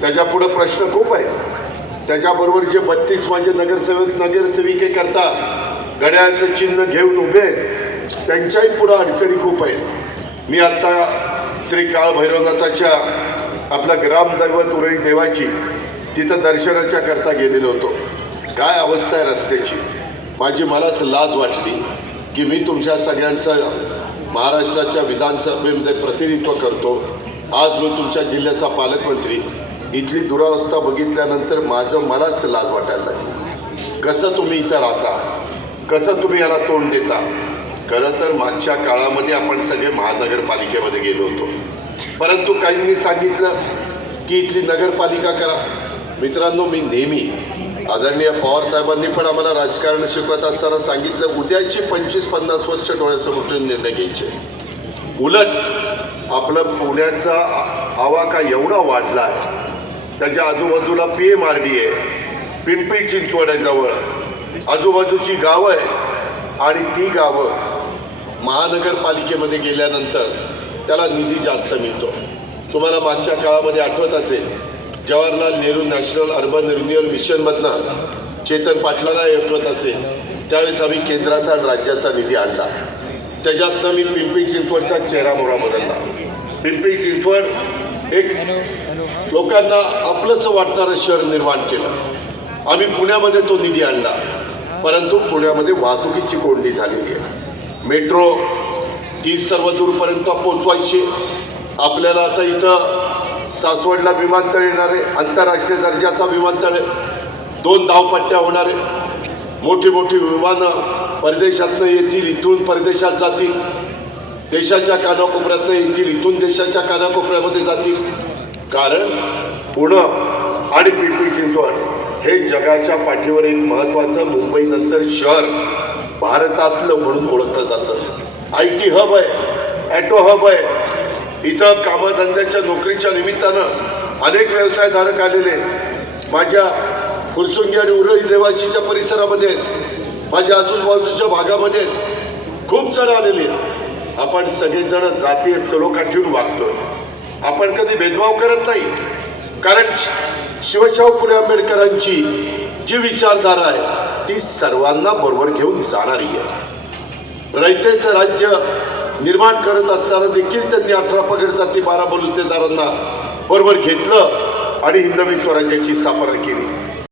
त्याच्यापुढे प्रश्न खूप आहे। त्याच्याबरोबर जे 32 माझे नगरसेवक नगरसेविके करता घड्याळाचं चिन्ह घेऊन उभे त्यांच्याही पुढे अडचणी खूप आहेत। मी आता श्री काळ भैरवनाथाच्या आपला ग्रामदैवत उरळी देवाची तिथं दर्शनाच्या करता गेलेलो होतो। काय अवस्था आहे रस्त्याची, मलाच लाज वाटली की मी तुमच्या सगळ्यांचं महाराष्ट्राच्या विधानसभेमध्ये प्रतिनिधित्व करतो। आज मी तुमच्या जिल्ह्याचा पालकमंत्री, इथली दुरावस्था बघितल्यानंतर मलाच लाज वाटायला लागली। कसं तुम्ही इथं राहता, कसं तुम्ही याला तोंड देता। खरं तर मागच्या काळामध्ये आपण सगळे महानगरपालिकेमध्ये गेलो होतो, परंतु काहींनी सांगितलं की इथली नगरपालिका करा। मित्रांनो, मी नेहमी आदरणीय पवार साहेबांनी पण आम्हाला राजकारण शिकवत असताना सांगितलं, उद्याची 25-50 वर्ष डोळ्यासमोर ठेवून निर्णय घ्यायचे। उलट आपलं पुण्याचा आवाका एवढा वाढला आहे, त्याच्या आजूबाजूला PMRD आहे, पिंपरी चिंचवड आहे जवळ, आजूबाजूची गावं आहे आणि ती गावं महानगरपालिकेमध्ये गेल्यानंतर त्याला निधी जास्त मिळतो। तुम्हाला मागच्या काळामध्ये आठवत असेल, Jawaharlal Nehru national urban renewal मिशनमधनं चेतन पाटलाला आठवत असेल, त्यावेळेस आम्ही केंद्राचा आणि राज्याचा निधी आणला। त्याच्यातनं मी पिंपरी चिंचवडचा चेहरा मोहरा बदलला। पिंपरी चिंचवड एक लोकांना आपलंच वाटणारं शहर निर्माण केलं। आम्ही पुण्यामध्ये तो निधी आणला, परंतु पुण्यामध्ये वाहतुकीची कोंडी झालेली आहे। मेट्रो ती सर्व दूरपर्यंत पोचवायची। आपल्याला आता इथं सासवडला विमानतळ येणार आहे, आंतरराष्ट्रीय दर्जाचा विमानतळ आहे, 2 धावपट्ट्या होणार आहे। मोठी मोठी विमानं परदेशातनं येतील, इथून परदेशात जातील, देशाच्या कानाकोपऱ्यातनं येतील, इथून देशाच्या कानाकोपऱ्यामध्ये जातील। कारण पुणं आणि पिंपरी चिंचवड हे जगाच्या पाठीवर एक महत्त्वाचं मुंबईनंतर शहर भारतातलं म्हणून ओळखलं जातं। IT हब आहे, ॲटो हब आहे। इथं कामधंद्याच्या नोकरीच्या निमित्तानं अनेक व्यवसायधारक आलेले माझ्या फुरसुंगी आणि उरळी देवाचीच्या परिसरामध्ये, माझ्या आजूबाजूच्या भागामध्ये खूप जण आलेले आहेत। आपण सगळेजण जातीय सलोखा ठेवून वागतो, आपण कधी भेदभाव करत नाही। कारण शिवशाहू फुले आंबेडकरांची जी विचारधारा आहे ती सर्वांना बरोबर घेऊन जाणारी आहे। रयतेचं राज्य निर्माण करत असताना देखील त्यांनी 18 पगड जाती 12 बलुतेदारांना बरोबर घेतलं आणि हिंदवी स्वराज्याची स्थापना केली।